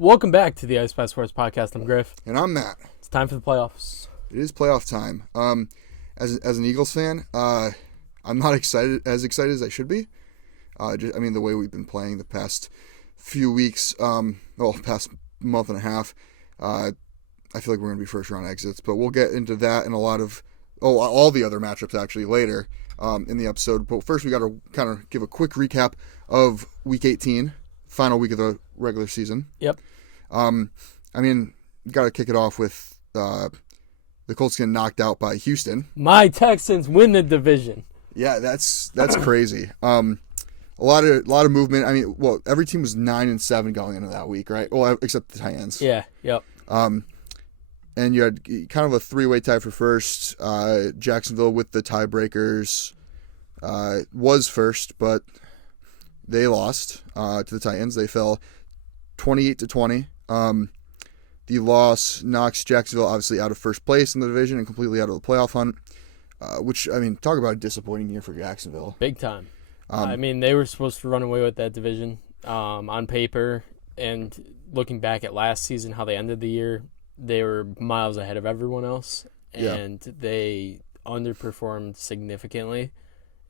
Welcome back to the Ice Pass Sports Podcast. I'm Griff. And I'm Matt. It's time for the playoffs. It is playoff time. As an Eagles fan, I'm not excited as I should be. The way we've been playing the past few weeks, past month and a half, I feel like we're going to be first round exits. But we'll get into that and all the other matchups actually later in the episode. But first, we got to kind of give a quick recap of Week 18, final week of the regular season. Yep. Got to kick it off with the Colts getting knocked out by Houston. My Texans win the division. Yeah, that's crazy. A lot of movement. Every team was 9-7 going into that week, right? Well, except the Titans. Yeah. Yep. And you had kind of a three-way tie for first. Jacksonville with the tiebreakers was first, but they lost to the Titans. They fell 28-20. The loss knocks Jacksonville obviously out of first place in the division and completely out of the playoff hunt, talk about a disappointing year for Jacksonville. Big time. They were supposed to run away with that division on paper, and looking back at last season, how they ended the year, they were miles ahead of everyone else, and they underperformed significantly.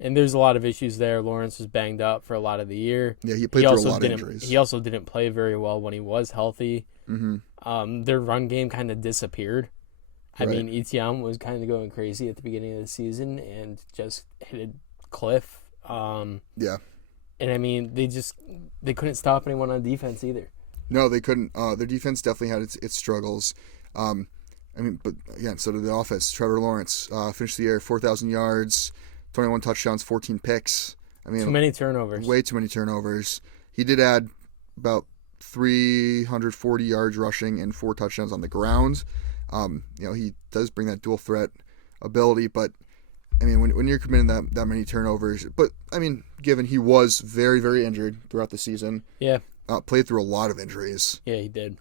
And there's a lot of issues there. Lawrence was banged up for a lot of the year. Yeah, he played through a lot of injuries. He also didn't play very well when he was healthy. Mm-hmm. Their run game kind of disappeared. Right. Etienne was kind of going crazy at the beginning of the season and just hit a cliff. And they couldn't stop anyone on defense either. No, they couldn't. Their defense definitely had its struggles. But again, so did the offense. Trevor Lawrence finished the year 4,000 yards, 21 touchdowns, 14 picks. Too many turnovers. Way too many turnovers. He did add about 340 yards rushing and 4 touchdowns on the ground. He does bring that dual threat ability, but when you're committing that many turnovers, given he was very, very injured throughout the season. Yeah. Played through a lot of injuries. Yeah, he did.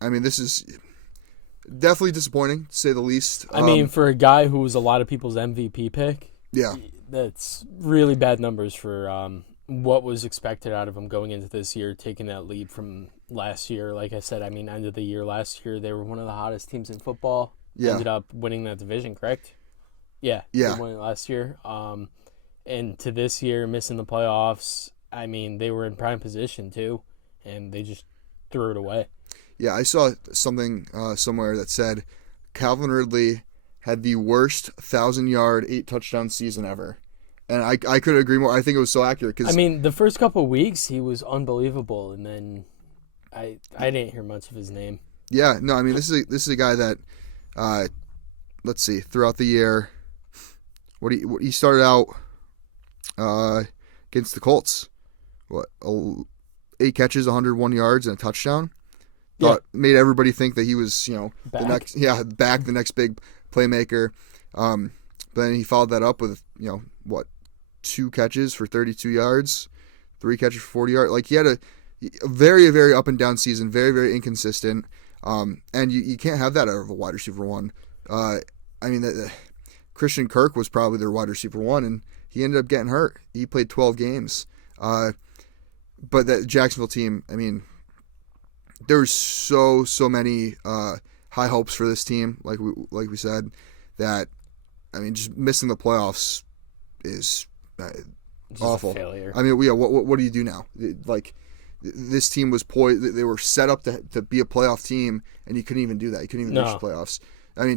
This is definitely disappointing, to say the least. For a guy who was a lot of people's MVP pick, yeah, that's really bad numbers for what was expected out of him going into this year, taking that lead from last year. Like I said, end of the year last year, they were one of the hottest teams in football. Yeah. Ended up winning that division, correct? Yeah. Yeah. They won it last year. And to this year, missing the playoffs, they were in prime position too, and they just threw it away. Yeah, I saw something somewhere that said Calvin Ridley had the worst 1,000-yard, 8-touchdown season ever. And I couldn't agree more. I think it was so accurate. Cause, the first couple of weeks, he was unbelievable, and then I didn't hear much of his name. Yeah, no, this is a guy that, throughout the year, he started out against the Colts. 8 catches, 101 yards, and a touchdown. Made everybody think that he was, the next big playmaker. But then he followed that up with, 2 catches for 32 yards, 3 catches for 40 yards. Like, he had a very, very up and down season, very, very inconsistent. And you can't have that out of a wide receiver one. Christian Kirk was probably their wide receiver one, and he ended up getting hurt. He played 12 games. But that Jacksonville team, there's so many high hopes for this team, like we said, that just missing the playoffs is awful. A failure. What do you do now? This team was poised. They were set up to be a playoff team, and you couldn't even do that. You couldn't even reach the playoffs.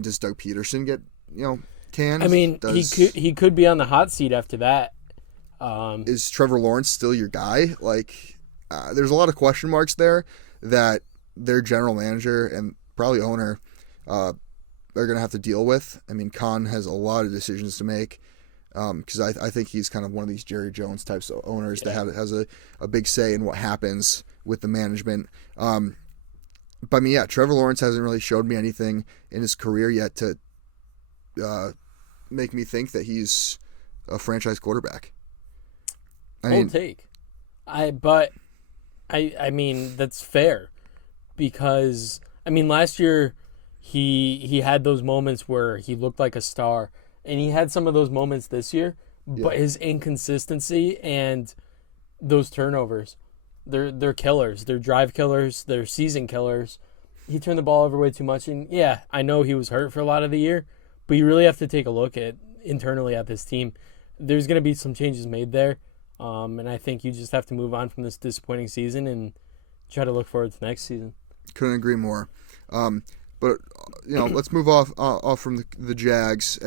Does Doug Peterson get canned? He could be on the hot seat after that. Is Trevor Lawrence still your guy? There's a lot of question marks there that their general manager and probably owner are going to have to deal with. Khan has a lot of decisions to make because I think he's kind of one of these Jerry Jones types of owners that has a big say in what happens with the management. Trevor Lawrence hasn't really showed me anything in his career yet to make me think that he's a franchise quarterback. Bold take. That's fair because last year he had those moments where he looked like a star, and he had some of those moments this year, but his inconsistency and those turnovers They're killers. They're drive killers. They're season killers. He turned the ball over way too much, and yeah, I know he was hurt for a lot of the year, but you really have to take a look at internally at this team. There's going to be some changes made there, and I think you just have to move on from this disappointing season and try to look forward to next season. Couldn't agree more. But let's move off from the Jags.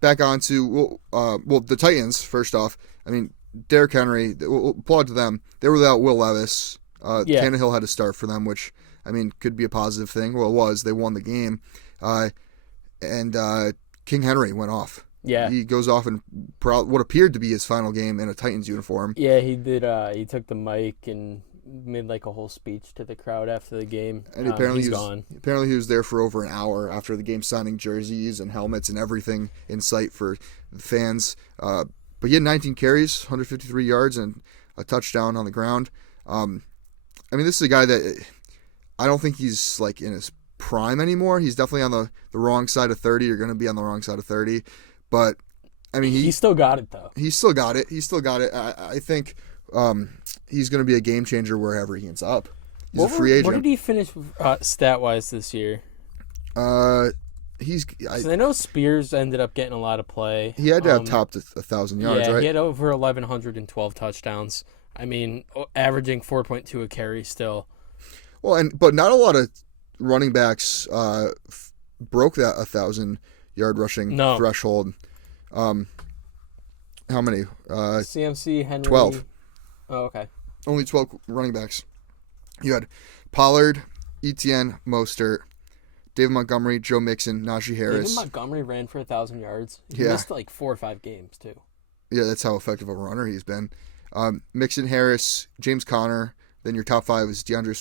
Back onto the Titans. First off, I mean, Derrick Henry. We'll applaud to them. They were without Will Levis. Tannehill had to start for them, which I mean could be a positive thing. Well, it was. They won the game, and King Henry went off. Yeah, he goes off in what appeared to be his final game in a Titans uniform. Yeah, he did. He took the mic and made like a whole speech to the crowd after the game. And apparently he's gone. Apparently he was there for over an hour after the game, signing jerseys and helmets and everything in sight for the fans. But he had 19 carries, 153 yards, and a touchdown on the ground. I mean, this is a guy that I don't think he's like in his prime anymore. He's definitely on the wrong side of 30. You're going to be on the wrong side of 30. But, I mean, he still got it, though. He still got it. I think he's going to be a game changer wherever he ends up. He's a free agent. What did he finish stat-wise this year? I know Spears ended up getting a lot of play. He had to have topped 1,000 yards, right? Yeah, he had over 1,112 touchdowns. I mean, averaging 4.2 a carry still. Well, but not a lot of running backs broke that 1,000-yard rushing threshold. How many? CMC, Henry. 12. Oh, okay. Only 12 running backs. You had Pollard, Etienne, Mostert, David Montgomery, Joe Mixon, Najee Harris. David Montgomery ran for 1,000 yards. He missed like 4 or 5 games, too. Yeah, that's how effective a runner he's been. Mixon, Harris, James Conner. Then your top 5 is DeAndre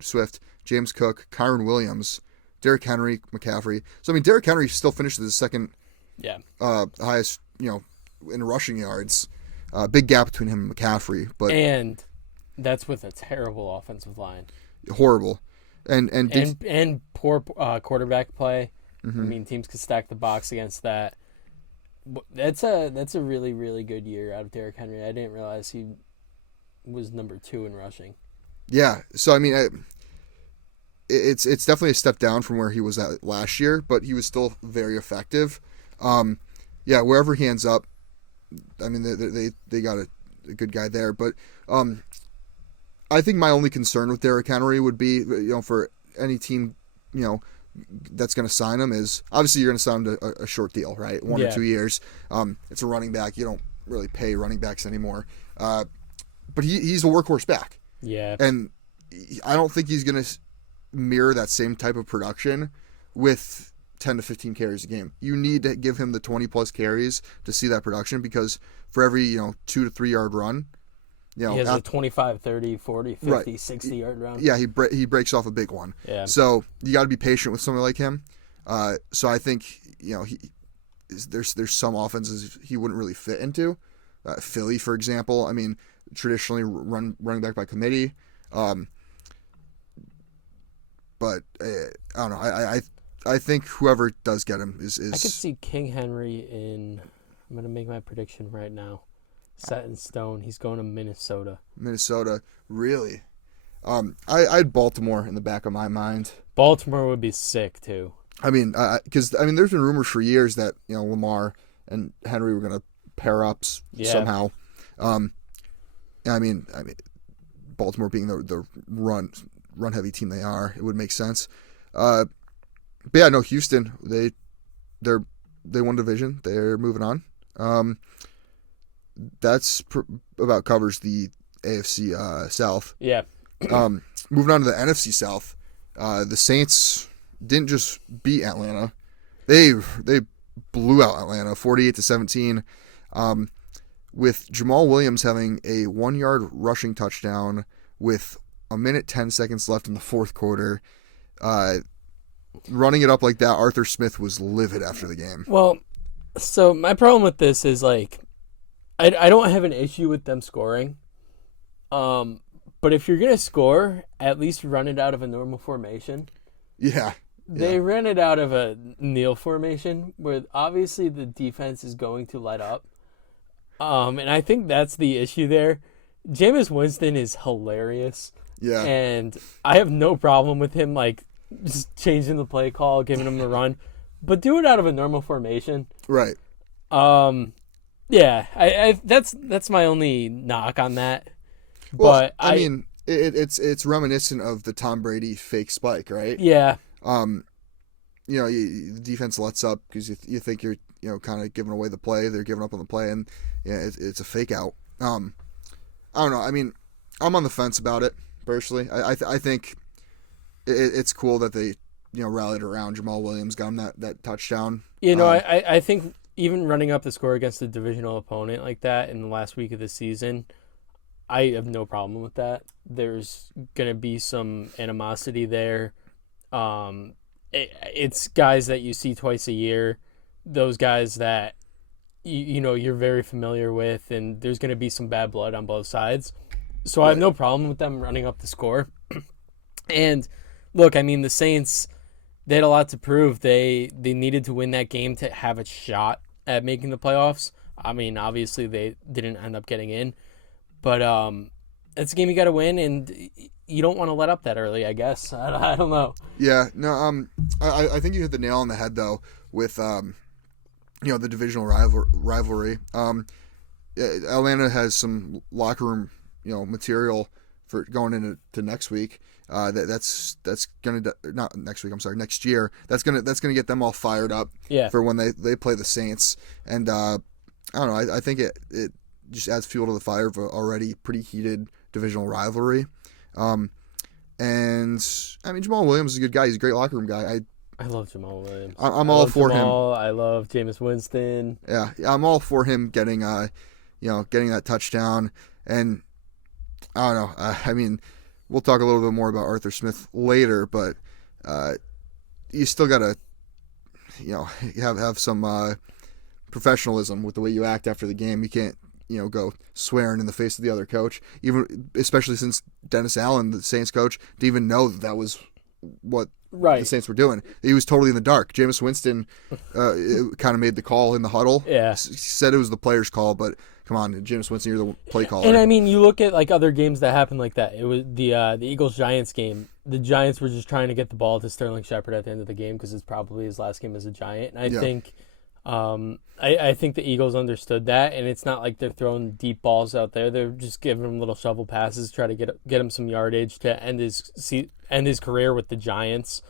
Swift, James Cook, Kyron Williams, Derrick Henry, McCaffrey. So, I mean, Derrick Henry still finished as the second highest, in rushing yards. Big gap between him and McCaffrey. And that's with a terrible offensive line. Horrible. And poor quarterback play. Mm-hmm. I mean, teams could stack the box against that. That's a really, really good year out of Derrick Henry. I didn't realize he was number 2 in rushing. Yeah, so I mean, it's definitely a step down from where he was at last year, but he was still very effective. Wherever he ends up, I mean, they got a good guy there. But I think my only concern with Derrick Henry would be, for any team, that's going to sign him is obviously you're going to sign him to a short deal, right? 1 or 2 years. It's a running back. You don't really pay running backs anymore. But he's a workhorse back. Yeah. And I don't think he's going to mirror that same type of production with 10 to 15 carries a game. You need to give him the 20-plus carries to see that production because for every, 2 to 3 yard run, he has a 25, 30, 40, 50, right. 60-yard run. Yeah, he breaks off a big one. Yeah. So you got to be patient with somebody like him. So I think, there's some offenses he wouldn't really fit into. Philly, for example. I mean, traditionally running back by committee. But I don't know. I think whoever does get him is. I could see King Henry in. I'm gonna make my prediction right now. Set in stone. He's going to Minnesota. Minnesota, really? I had Baltimore in the back of my mind. Baltimore would be sick too. I mean, because there's been rumors for years that Lamar and Henry were gonna pair up somehow. I mean, Baltimore being the run heavy team they are, it would make sense. But yeah, no, Houston, they won division. They're moving on. That's about covers the AFC South. Yeah. Moving on to the NFC South, the Saints didn't just beat Atlanta; they blew out Atlanta 48-17. With Jamal Williams having a 1-yard rushing touchdown with 1:10 seconds left in the fourth quarter. Running it up like that, Arthur Smith was livid after the game. Well, so my problem with this is like, I don't have an issue with them scoring. But if you're going to score, at least run it out of a normal formation. Yeah. They ran it out of a kneel formation where obviously the defense is going to let up. And I think that's the issue there Jameis Winston is hilarious. Yeah. And I have no problem with him, like, just changing the play call, giving him a run. But do it out of a normal formation. Right. Yeah, I that's my only knock on that. Well, But I mean, it's reminiscent of the Tom Brady fake spike, right? yeah, The defense lets up because you think you're kind of giving away the play. They're giving up on the play, and it's a fake out. I don't know. I mean, I'm on the fence about it personally. I think it's cool that they rallied around Jamal Williams, got him that touchdown. I think even running up the score against a divisional opponent like that in the last week of the season, I have no problem with that. There's gonna be some animosity there. It's guys that you see twice a year, those guys that you're very familiar with, and there's going to be some bad blood on both sides. So I have no problem with them running up the score. And look, I mean, the Saints, they had a lot to prove. They needed to win that game to have a shot at making the playoffs. I mean, obviously they didn't end up getting in, but it's a game you got to win, and you don't want to let up that early, I guess. I don't know. Yeah, no, I think you hit the nail on the head though with the divisional rivalry. Atlanta has some locker room material for going into next week. That's gonna not next week. I'm sorry, next year. That's gonna get them all fired up. Yeah. For when they play the Saints, and I don't know. I think it just adds fuel to the fire of an already pretty heated divisional rivalry. And I mean, Jamal Williams is a good guy. He's a great locker room guy. I love Jamal Williams. I'm all for Jamal. I love Jameis Winston. Yeah, I'm all for him getting that touchdown. And I don't know. I mean, we'll talk a little bit more about Arthur Smith later, but you still gotta have some professionalism with the way you act after the game. You can't go swearing in the face of the other coach, especially since Dennis Allen, the Saints coach, didn't even know that was what the Saints were doing. He was totally in the dark. Jameis Winston kind of made the call in the huddle. Yeah. Said it was the player's call, but come on, Jameis Winston, you're the play caller. And I mean, you look at like other games that happened like that. It was the Eagles-Giants game. The Giants were just trying to get the ball to Sterling Shepard at the end of the game because it's probably his last game as a Giant. And I think I think the Eagles understood that, and it's not like they're throwing deep balls out there. They're just giving him little shovel passes, try to get him some yardage to end his career with the Giants.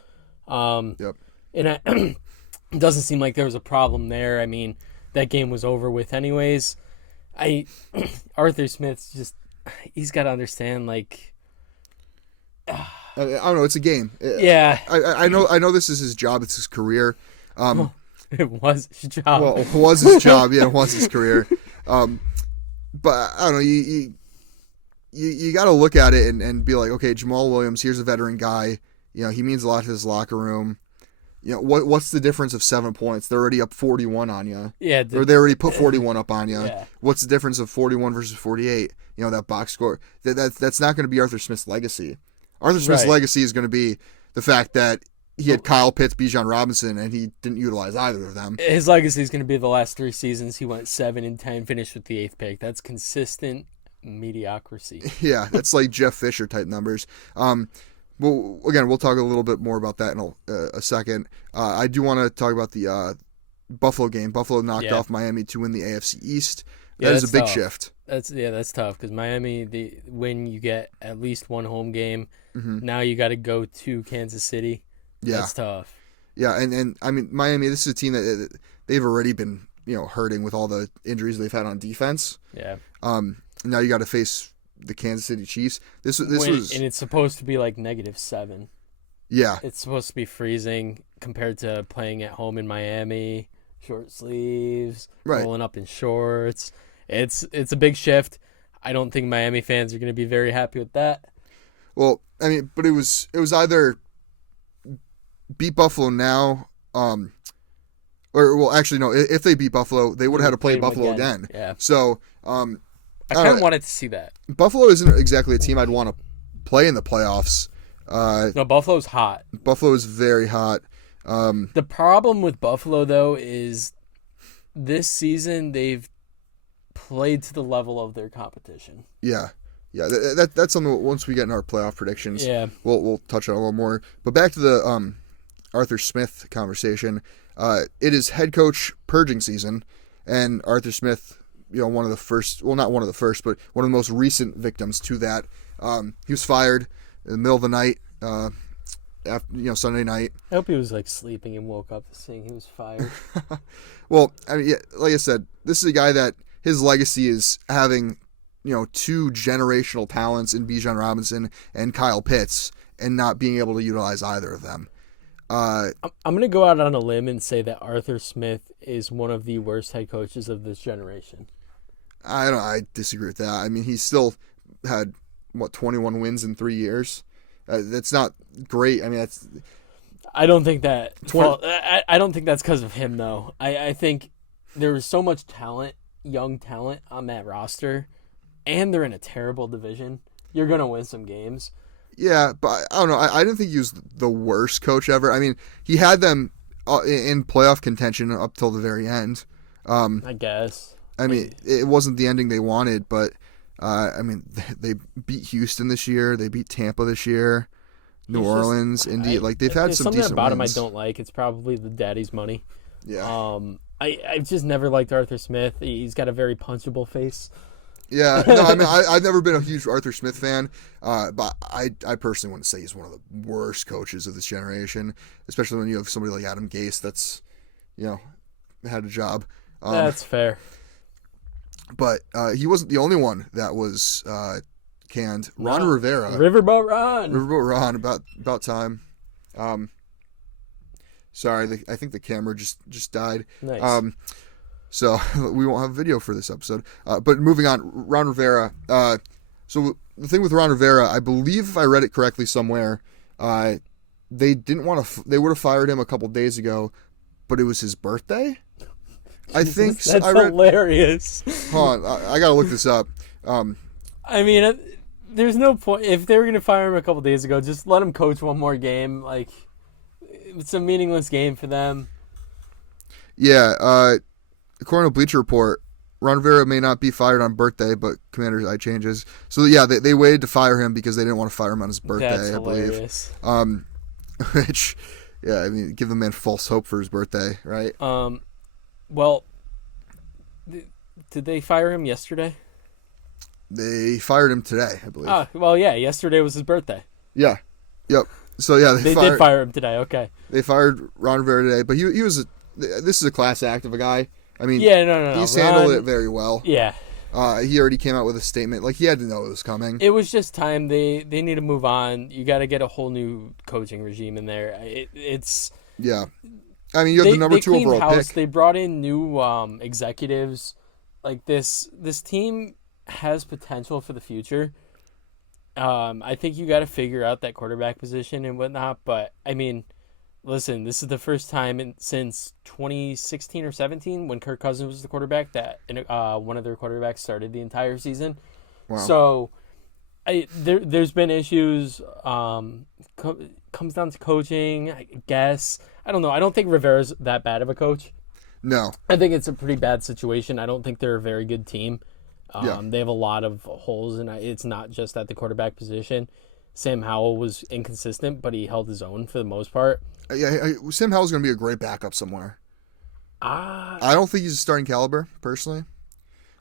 And it doesn't seem like there was a problem there. I mean, that game was over with anyways. Arthur Smith's just, he's got to understand, like, I don't know. It's a game. Yeah. I know this is his job. It's his career. It was his job. Well, it was his job. Yeah, it was his career. But I don't know. You got to look at it and be like, okay, Jamal Williams, here's a veteran guy. He means a lot to his locker room. What's the difference of 7 points? They're already up 41 on you. Yeah. Or they already put 41 up on you. Yeah. What's the difference of 41 versus 48? That box score. That's not going to be Arthur Smith's legacy. Arthur Smith's legacy is going to be the fact that he had Kyle Pitts, Bijan Robinson, and he didn't utilize either of them. His legacy is going to be the last 3 seasons. He went 7-10, finished with the 8th pick. That's consistent mediocrity. Yeah, that's like Jeff Fisher type numbers. Well, again, we'll talk a little bit more about that in a second. I do want to talk about the Buffalo game. Buffalo knocked off Miami to win the AFC East. That is a big shift. That's tough because Miami, when you get at least one home game, now you got to go to Kansas City. Yeah. That's tough. Yeah, and I mean, Miami, this is a team that they've already been, hurting with all the injuries they've had on defense. Yeah. Now you got to face the Kansas City Chiefs. This was, and it's supposed to be like -7. Yeah. It's supposed to be freezing compared to playing at home in Miami, short sleeves, rolling up in shorts. It's a big shift. I don't think Miami fans are going to be very happy with that. Well, I mean, but it was either beat Buffalo now, actually no. If they beat Buffalo, they would have had to play Buffalo again. Yeah. So, I kind of wanted to see that. Buffalo isn't exactly a team I'd want to play in the playoffs. No, Buffalo's hot. Buffalo is very hot. The problem with Buffalo, though, is this season they've played to the level of their competition. Yeah. Yeah, that's something once we get in our playoff predictions, Yeah. we'll touch on a little more. But back to the Arthur Smith conversation. It is head coach purging season, and Arthur Smith, one of the first, well, not one of the first, but one of the most recent victims to that. He was fired in the middle of the night, after, Sunday night. I hope he was like sleeping and woke up seeing he was fired. Well, I mean, yeah, like I said, this is a guy that his legacy is having, two generational talents in Bijan Robinson and Kyle Pitts, and not being able to utilize either of them. I'm going to go out on a limb and say that Arthur Smith is one of the worst head coaches of this generation. I disagree with that. I mean, he's still had 21 wins in 3 years. That's not great. I mean, that's. I don't think that. I don't think that's because of him, though. I think there is so much talent, young talent on that roster, and they're in a terrible division. You're going to win some games. Yeah, but I don't know. I didn't think he was the worst coach ever. I mean, he had them in playoff contention up till the very end. I guess. I mean, it wasn't the ending they wanted, but I mean, they beat Houston this year. They beat Tampa this year. New Orleans, Indy. Like, they've had some decent about wins. him I don't like. It's probably the daddy's money. Yeah. I've just never liked Arthur Smith. He's got a very punchable face. Yeah, no, I mean, I've never been a huge Arthur Smith fan, but I personally want to say he's one of the worst coaches of this generation, especially when you have somebody like Adam Gase that's, had a job. That's fair. But he wasn't the only one that was canned. Ron Rivera. Riverboat Ron. Riverboat Ron, about time. Sorry, I think the camera just died. Nice. So we won't have video for this episode. But moving on, Ron Rivera. So the thing with Ron Rivera, I believe if I read it correctly somewhere, they didn't want to. They would have fired him a couple days ago, but it was his birthday. I think that's hilarious. Hold on, I gotta look this up. I mean, there's no point if they were gonna fire him a couple days ago. Just let him coach one more game. Like, it's a meaningless game for them. Yeah. According to Bleacher Report, Ron Rivera may not be fired on birthday, but Commander's eye changes. So yeah, they waited to fire him because they didn't want to fire him on his birthday. That's hilarious. I believe. Which, yeah, I mean, give the man false hope for his birthday, right? Well, did they fire him yesterday? They fired him today, I believe. Well, yeah, yesterday was his birthday. Yeah. Yep. So yeah, they did fire him today. Okay. They fired Ron Rivera today, but he was this is a class act of a guy. I mean, yeah, no. He's handled it very well. Yeah. He already came out with a statement. Like, he had to know it was coming. It was just time. They need to move on. You got to get a whole new coaching regime in there. It's yeah. I mean, you have the number 2 overall house. pick. They brought in new executives. Like, this team has potential for the future. I think you got to figure out that quarterback position and whatnot. But I mean, listen, this is the first time since 2016 or 17 when Kirk Cousins was the quarterback that one of their quarterbacks started the entire season. Wow. So there's been issues. Comes down to coaching, I guess. I don't know. I don't think Rivera's that bad of a coach. No. I think it's a pretty bad situation. I don't think they're a very good team. They have a lot of holes, and it's not just at the quarterback position. Sam Howell was inconsistent, but he held his own for the most part. Yeah, Sam Howell's going to be a great backup somewhere. I don't think he's a starting caliber, personally.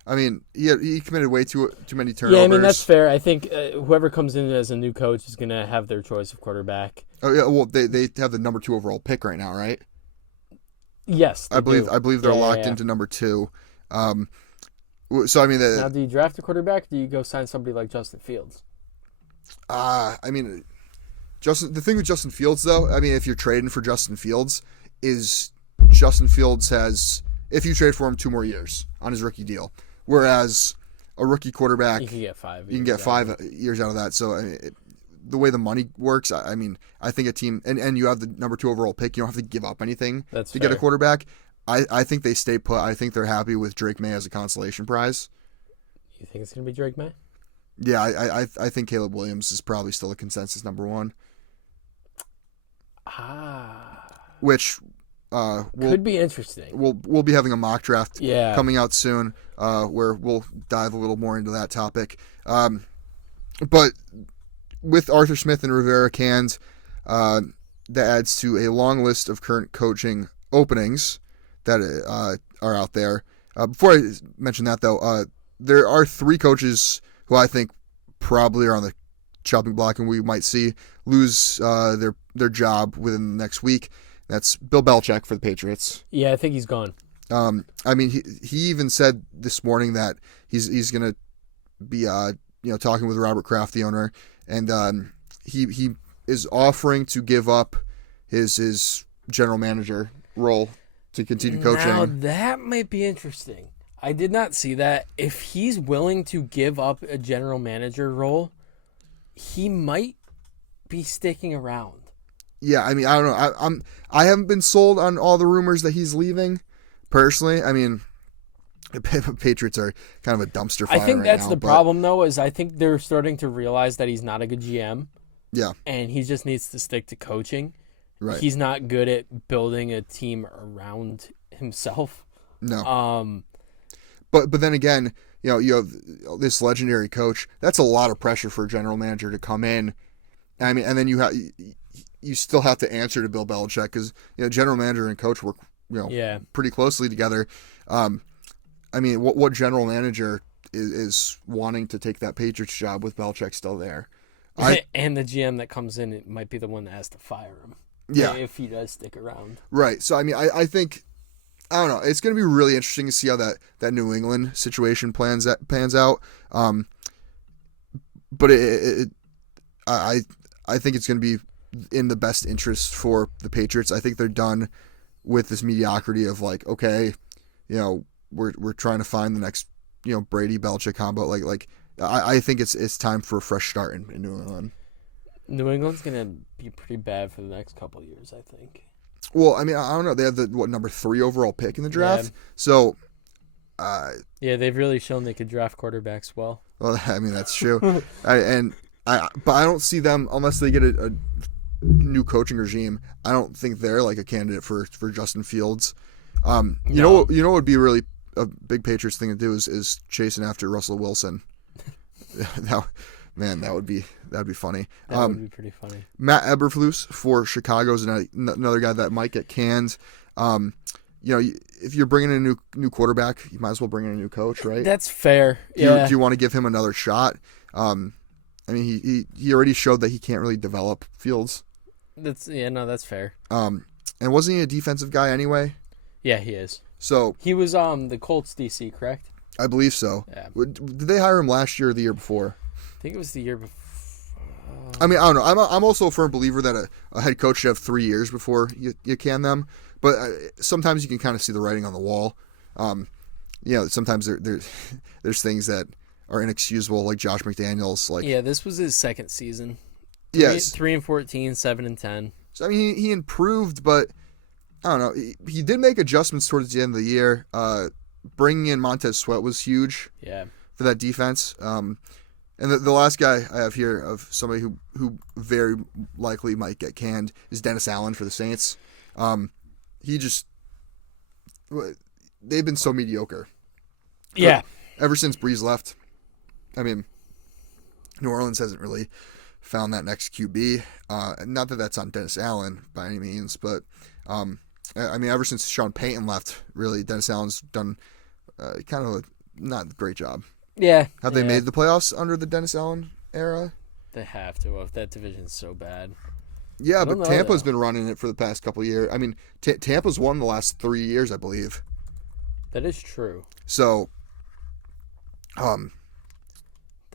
I mean, he committed way too many turnovers. Yeah, I mean, that's fair. I think whoever comes in as a new coach is going to have their choice of quarterback. Oh yeah, well they have the number 2 overall pick right now, right? Yes, I believe they're locked into number 2. So I mean, now do you draft a quarterback? Or do you go sign somebody like Justin Fields? I mean, the thing with Justin Fields, though, I mean, if you're trading for Justin Fields, is Justin Fields has, if you trade for him, 2 more years on his rookie deal, whereas a rookie quarterback, you can get 5. You can get 5 years out of that. So I mean, the way the money works, I mean, I think a team, and you have the number 2 overall pick, you don't have to give up anything to get a quarterback. I think they stay put. I think they're happy with Drake May as a consolation prize. You think it's going to be Drake May? Yeah, I think Caleb Williams is probably still a consensus number 1. Which could be interesting. We'll be having a mock draft coming out soon, where we'll dive a little more into that topic. But with Arthur Smith and Rivera canned, that adds to a long list of current coaching openings that are out there. Before I mention that, though, there are 3 coaches who I think probably are on the chopping block, and we might see lose their job within the next week. That's Bill Belichick for the Patriots. Yeah, I think he's gone. I mean, he even said this morning that he's going to be talking with Robert Kraft, the owner, and he is offering to give up his general manager role to continue coaching. Now that might be interesting. I did not see that. If he's willing to give up a general manager role, he might be sticking around. Yeah, I mean, I don't know. I haven't been sold on all the rumors that he's leaving. Personally, I mean, the Patriots are kind of a dumpster fire. I think right that's now, the but problem, though, is I think they're starting to realize that he's not a good GM. Yeah, and he just needs to stick to coaching. right. He's not good at building a team around himself. No. But then again, you have this legendary coach. That's a lot of pressure for a general manager to come in. I mean, and then you still have to answer to Bill Belichick because general manager and coach work pretty closely together. I mean, what general manager is wanting to take that Patriots job with Belichick still there? And the GM that comes in, it might be the one that has to fire him. Yeah, if he does stick around. Right. So I mean, I think, I don't know. It's going to be really interesting to see how that New England situation pans out. But I think it's going to be in the best interest for the Patriots. I think they're done with this mediocrity of like, okay, we're trying to find the next Brady Belichick combo. Like I think it's time for a fresh start in New England. New England's going to be pretty bad for the next couple of years, I think. Well, I mean, I don't know. They have the number 3 overall pick in the draft. Yeah. So, yeah, they've really shown they could draft quarterbacks well. Well, I mean, that's true. But I don't see them unless they get a new coaching regime. I don't think they're like a candidate for Justin Fields. You know what would be really a big Patriots thing to do is chasing after Russell Wilson. That would be funny. That would be pretty funny. Matt Eberflus for Chicago is another guy that might get canned. If you're bringing in a new quarterback, you might as well bring in a new coach, right? That's fair. Yeah. Do you want to give him another shot? I mean, he already showed that he can't really develop Fields. That's fair. And wasn't he a defensive guy anyway? Yeah, he is. So he was the Colts DC, correct? I believe so. Yeah. Did they hire him last year or the year before? I think it was the year before. I mean, I don't know. I'm also a firm believer that a head coach should have 3 years before you can them. But sometimes you can kind of see the writing on the wall. Sometimes there's things that are inexcusable, like Josh McDaniels. Yeah, this was his second season. Yes, 3-14, 7-10. So I mean, he improved, but I don't know. He did make adjustments towards the end of the year. Bringing in Montez Sweat was huge. Yeah. For that defense. And the last guy I have here of somebody who very likely might get canned is Dennis Allen for the Saints. They've been so mediocre. Yeah. Ever since Breeze left. I mean, New Orleans hasn't really found that next QB. Not that that's on Dennis Allen by any means, but I mean, ever since Sean Payton left, really, Dennis Allen's done kind of a not great job. Yeah. Have they made the playoffs under the Dennis Allen era? They have to. If that division's so bad. Yeah, but Tampa's been running it for the past couple of years. I mean, Tampa's won the last 3 years, I believe. That is true. So,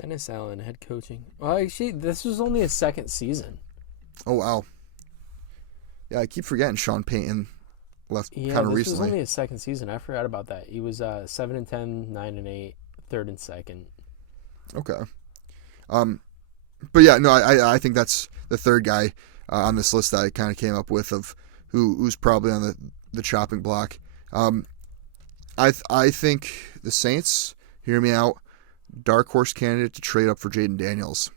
Dennis Allen, head coaching. Well, actually, this was only his second season. Oh, wow. Yeah, I keep forgetting Sean Payton left kind of recently. This was only his second season. I forgot about that. He was 7-10, 9-8, third and second. Okay. But yeah, no, I think that's the third guy on this list that I kind of came up with of who's probably on the chopping block. I think the Saints, hear me out, dark horse candidate to trade up for Jaden Daniels.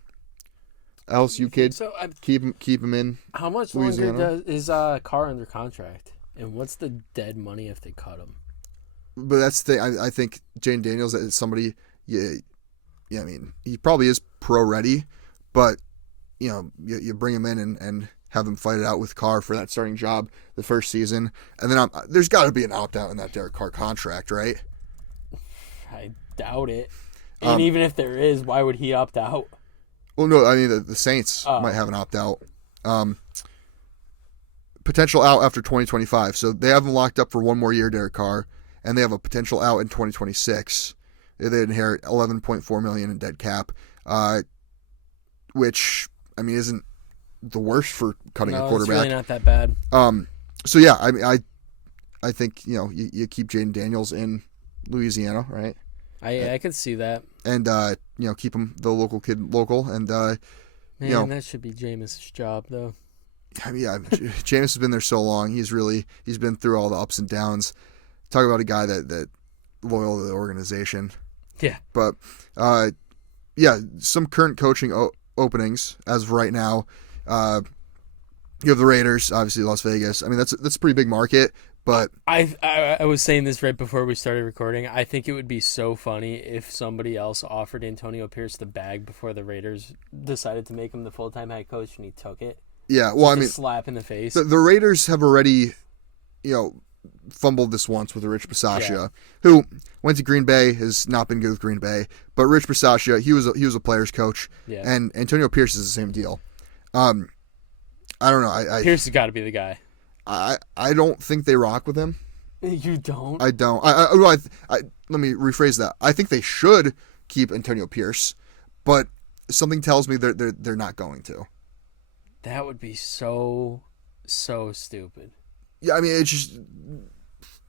LSU kid, so, keep him in. How much Louisiana. longer is Carr under contract? And what's the dead money if they cut him? But that's the thing. I think Jaden Daniels is somebody. Yeah, I mean, he probably is pro ready, but you bring him in and have him fight it out with Carr for that starting job the first season, and then there's got to be an opt-out in that Derek Carr contract, right? I doubt it. And even if there is, why would he opt out? Well, no, I mean the Saints might have an opt-out. Potential out after 2025, so they have him locked up for one more year, Derek Carr, and they have a potential out in 2026. They inherit $11.4 million in dead cap, which I mean isn't the worst for cutting a quarterback. It's really not that bad. So yeah, I mean I think you keep Jaden Daniels in Louisiana, right? I could see that. And keep him the local kid local, and that should be Jameis' job though. I mean, Jameis has been there so long. He's been through all the ups and downs. Talk about a guy that loyal to the organization. Yeah. But some current coaching openings as of right now. You have the Raiders, obviously Las Vegas. I mean, that's a pretty big market. But I was saying this right before we started recording. I think it would be so funny if somebody else offered Antonio Pierce the bag before the Raiders decided to make him the full-time head coach and he took it. Yeah, well, I mean, slap in the face. The Raiders have already, fumbled this once with Rich Bisaccia, who went to Green Bay, has not been good with Green Bay. But Rich Bisaccia, he was a player's coach, and Antonio Pierce is the same deal. I don't know. Pierce has got to be the guy. I don't think they rock with him. You don't? I don't. Let me rephrase that. I think they should keep Antonio Pierce, but something tells me they're not going to. That would be so stupid. Yeah, I mean, it's just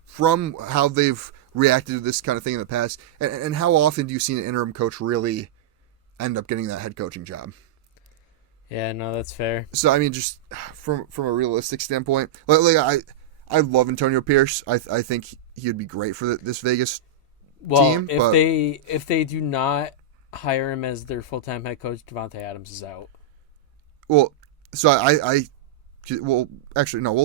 from how they've reacted to this kind of thing in the past, and how often do you see an interim coach really end up getting that head coaching job? Yeah, no, that's fair. So I mean, just from a realistic standpoint, I love Antonio Pierce. I think he would be great for this Vegas team. Well, if they do not hire him as their full-time head coach, Devontae Adams is out. Well, so we'll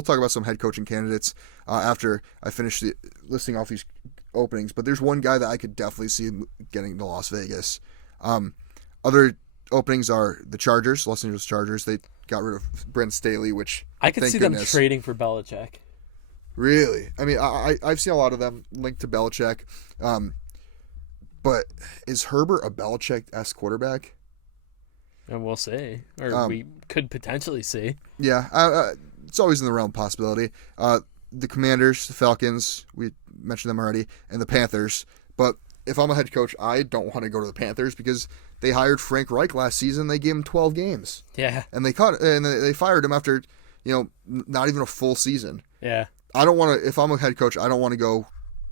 talk about some head coaching candidates after I finish listing off these openings. But there's one guy that I could definitely see getting to Las Vegas. Other openings are the Chargers, Los Angeles Chargers. They got rid of Brent Staley, which I could see them trading for Belichick. Really? I mean, I've seen a lot of them linked to Belichick. But is Herbert a Belichick-esque quarterback? And we'll see. Or we could potentially see. Yeah, it's always in the realm of possibility. The Commanders, the Falcons, we mentioned them already, and the Panthers. But if I'm a head coach, I don't want to go to the Panthers because they hired Frank Reich last season. They gave him 12 games. Yeah. And they fired him after, not even a full season. Yeah. I don't want to, if I'm a head coach, I don't want to go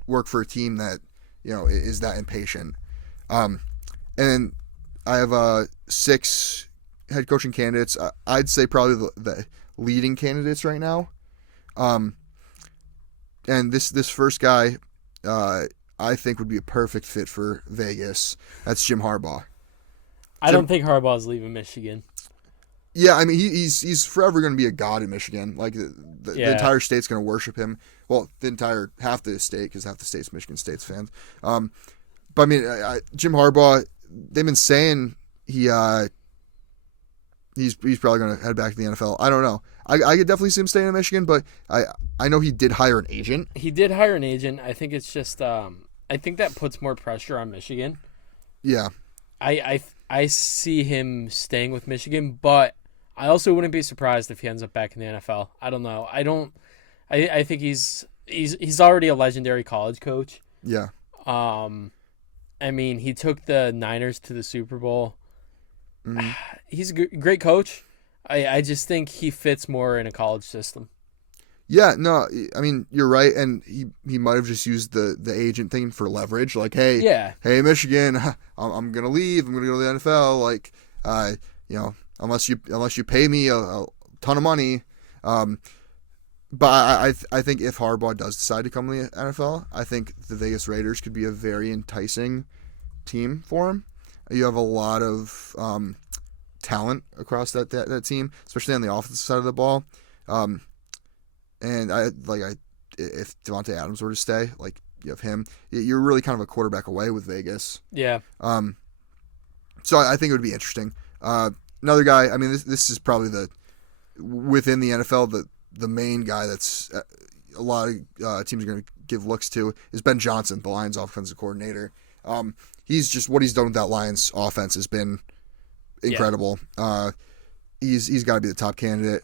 work for a team that, is that impatient. And I have 6 head coaching candidates. I'd say probably the leading candidates right now. And this first guy, I think would be a perfect fit for Vegas. That's Jim Harbaugh. I don't think Harbaugh's leaving Michigan. Yeah, I mean he's forever going to be a god in Michigan. Like the entire state's going to worship him. Well, half the state, because half the state's Michigan State's fans. But I mean, Jim Harbaugh, they've been saying he's probably going to head back to the NFL. I don't know. I could definitely see him staying in Michigan, but I know he did hire an agent. He did hire an agent. I think it's just I think that puts more pressure on Michigan. Yeah. I see him staying with Michigan, but I also wouldn't be surprised if he ends up back in the NFL. I don't know. I think he's already a legendary college coach. Yeah. I mean, he took the Niners to the Super Bowl. Mm-hmm. He's a great coach. I just think he fits more in a college system. Yeah, no, I mean, you're right, and he might have just used the agent thing for leverage. Like, hey, Michigan, I'm gonna leave. I'm gonna go to the NFL. Like, unless you pay me a ton of money. But I think if Harbaugh does decide to come to the NFL, I think the Vegas Raiders could be a very enticing team for him. You have a lot of talent across that team, especially on the offensive side of the ball. And if Devontae Adams were to stay, like you have him, you're really kind of a quarterback away with Vegas. Yeah. So I think it would be interesting. Another guy, I mean, this is probably within the NFL, the main guy that's a lot of teams are going to give looks to is Ben Johnson, the Lions offensive coordinator. He's just, what he's done with that Lions offense has been incredible. Yeah. He's got to be the top candidate,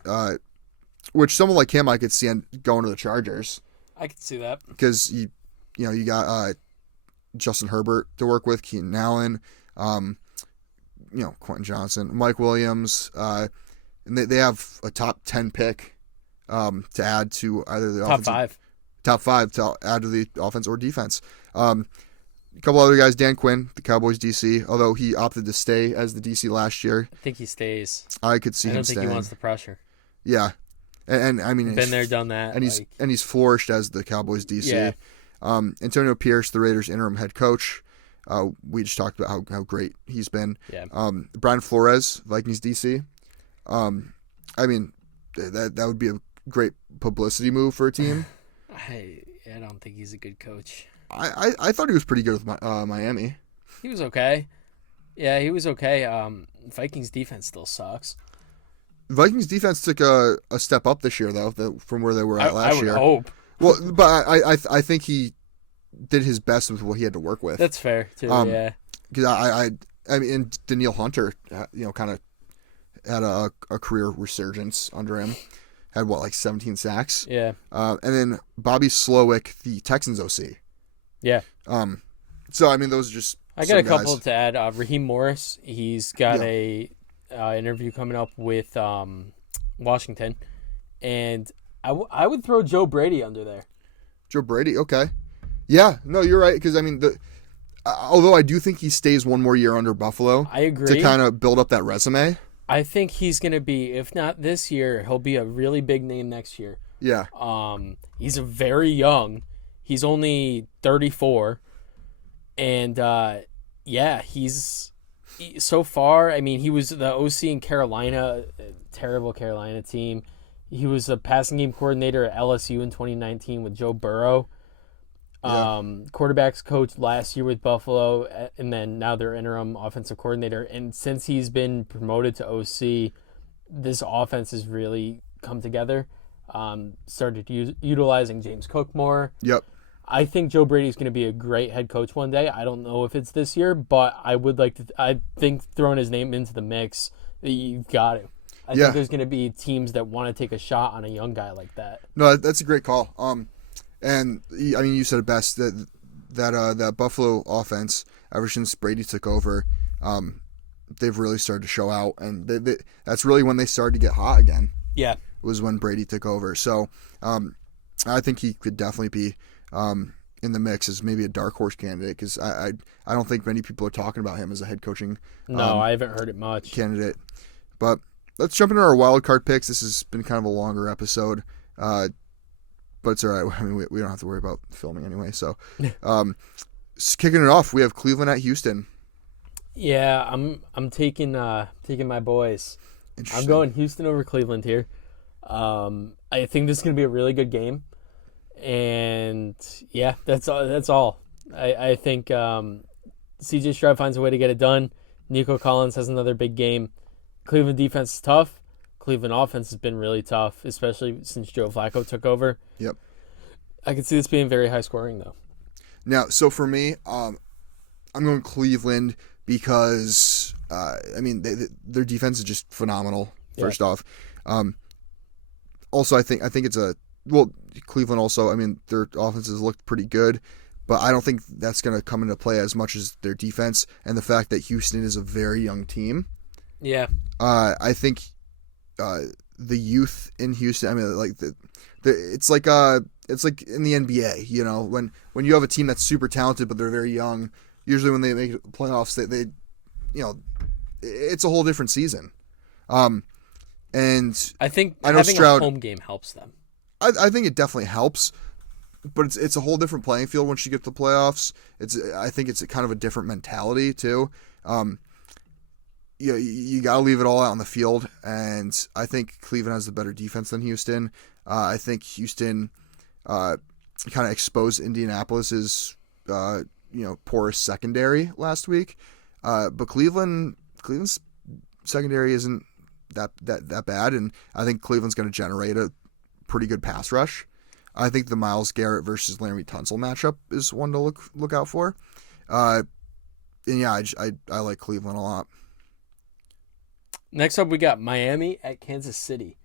which someone like him I could see going to the Chargers. I could see that. Because, you got Justin Herbert to work with, Keenan Allen, Quentin Johnson, Mike Williams, and they have a top 10 pick to add to either the top five to add to the offense or defense. A couple other guys, Dan Quinn, the Cowboys DC, although he opted to stay as the DC last year. I think he stays. I could see him staying. I don't think he wants the pressure. Yeah. And I mean, been there, done that. And he's flourished as the Cowboys DC. Yeah. Antonio Pierce, the Raiders interim head coach. We just talked about how great he's been. Yeah. Brian Flores, Vikings DC. I mean, that would be a great publicity move for a team. I don't think he's a good coach. I thought he was pretty good with Miami. He was okay. Yeah, he was okay. Vikings defense still sucks. Vikings defense took a step up this year, though, from where they were at last year. I would hope. Well, but I think he did his best with what he had to work with. That's fair too. Yeah. Because I mean, Daniil Hunter, kind of had a career resurgence under him. Had 17 sacks. Yeah. And then Bobby Slowick, the Texans OC. Yeah. So I mean, those are just. I got a couple to add. Raheem Morris, he's got a interview coming up with Washington, and I would throw Joe Brady under there. Joe Brady, okay. Yeah, no, you're right, because I mean, although I do think he stays one more year under Buffalo. I agree. To kind of build up that resume. I think he's going to be, if not this year, he'll be a really big name next year. Yeah. He's very young. He's only 34. And, he's so far, I mean, he was the OC in Carolina, terrible Carolina team. He was a passing game coordinator at LSU in 2019 with Joe Burrow. Yeah. Quarterbacks coach last year with Buffalo, and then now they're interim offensive coordinator. And since he's been promoted to OC, this offense has really come together. Started utilizing James Cook more. Yep. I think Joe Brady's going to be a great head coach one day. I don't know if it's this year, but I would like to. I think throwing his name into the mix, you've got to. I think there's going to be teams that want to take a shot on a young guy like that. No, that's a great call. And I mean, you said it best that Buffalo offense, ever since Brady took over, they've really started to show out, and that's really when they started to get hot again. Yeah, was when Brady took over. So, I think he could definitely be in the mix as maybe a dark horse candidate, because I don't think many people are talking about him as a head coaching. I haven't heard it much. Candidate, but let's jump into our wild card picks. This has been kind of a longer episode. But it's all right. I mean, we don't have to worry about filming anyway. So, kicking it off, we have Cleveland at Houston. Yeah, I'm taking my boys. I'm going Houston over Cleveland here. I think this is going to be a really good game, and yeah, that's all. I think C.J. Stroud finds a way to get it done. Nico Collins has another big game. Cleveland defense is tough. Cleveland offense has been really tough, especially since Joe Flacco took over. Yep. I can see this being very high scoring, though. Now, so for me, I'm going Cleveland because, I mean, their defense is just phenomenal, first off. Also, I think it's Cleveland also, I mean, their offenses looked pretty good, but I don't think that's going to come into play as much as their defense and the fact that Houston is a very young team. Yeah. I think the youth in Houston, I mean, like it's like in the NBA, you know, when you have a team that's super talented but they're very young, usually when they make playoffs, they you know, it's a whole different season. And I think having a home game helps them. I think it definitely helps, but it's a whole different playing field once you get to the playoffs. I think it's kind of a different mentality too. You got to leave it all out on the field, and I think Cleveland has the better defense than Houston. I think Houston kind of exposed Indianapolis's porous secondary last week. But Cleveland's secondary isn't that bad, and I think Cleveland's going to generate a pretty good pass rush. I think the Myles Garrett versus Laremy Tunsil matchup is one to look out for. And yeah, I like Cleveland a lot. Next up, we got Miami at Kansas City.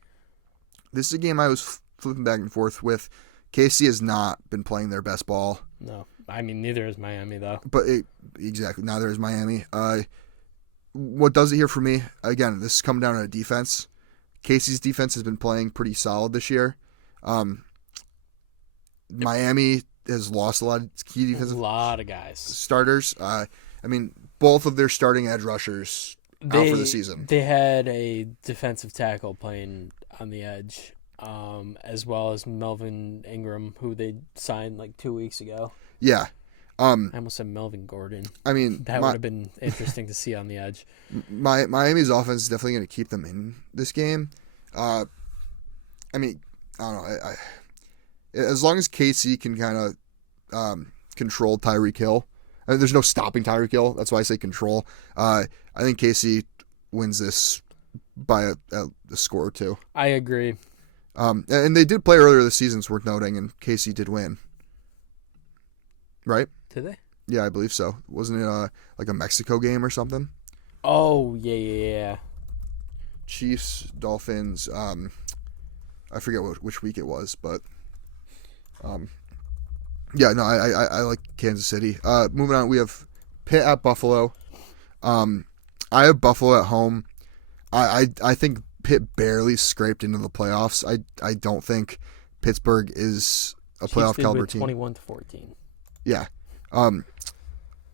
This is a game I was flipping back and forth with. KC has not been playing their best ball. No, I mean, neither is Miami, though. But exactly, neither is Miami. What does it here for me? Again, this is coming down to defense. KC's defense has been playing pretty solid this year. Miami has lost a lot of key defensive starters. I mean, both of their starting edge rushers out for the season. They had a defensive tackle playing on the edge, as well as Melvin Ingram, who they signed like 2 weeks ago. Yeah. I almost said Melvin Gordon. I mean, that would have been interesting to see on the edge. Miami's offense is definitely going to keep them in this game. I mean, I don't know. As long as KC can kind of control Tyreek Hill, I mean, there's no stopping Tyreek Hill. That's why I say control. I think KC wins this by a score or two. I agree. And they did play earlier this season, it's worth noting, and KC did win. Right? Did they? Yeah, I believe so. Wasn't it like a Mexico game or something? Oh, yeah. Chiefs, Dolphins. I forget which week it was, but yeah, no, I like Kansas City. Moving on, we have Pitt at Buffalo. I have Buffalo at home. I think Pitt barely scraped into the playoffs. I don't think Pittsburgh is a playoff caliber team. 21-14. Yeah.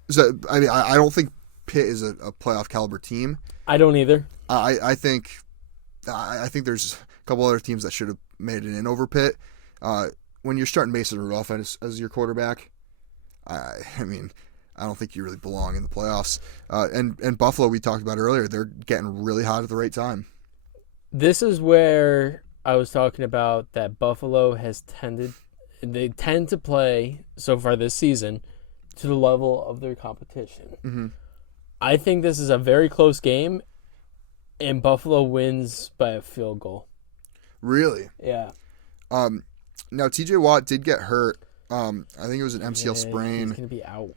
So I mean, I don't think Pitt is a playoff caliber team. I don't either. I think there's a couple other teams that should have made it in over Pitt. When you're starting Mason Rudolph as your quarterback, I mean, I don't think you really belong in the playoffs. And Buffalo, we talked about earlier, they're getting really hot at the right time. This is where I was talking about that Buffalo they tend to play so far this season to the level of their competition. Mm-hmm. I think this is a very close game, and Buffalo wins by a field goal. Really? Yeah. Now, T.J. Watt did get hurt. I think it was an MCL sprain. He's going to be out.